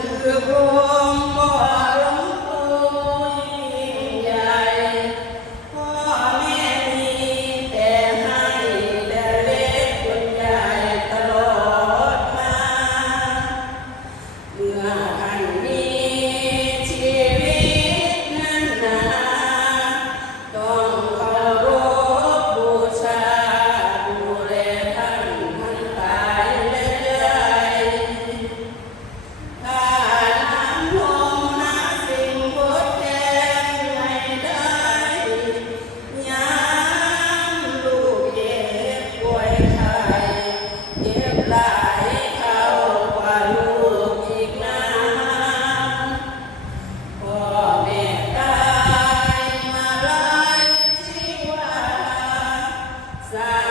Allah. Sad.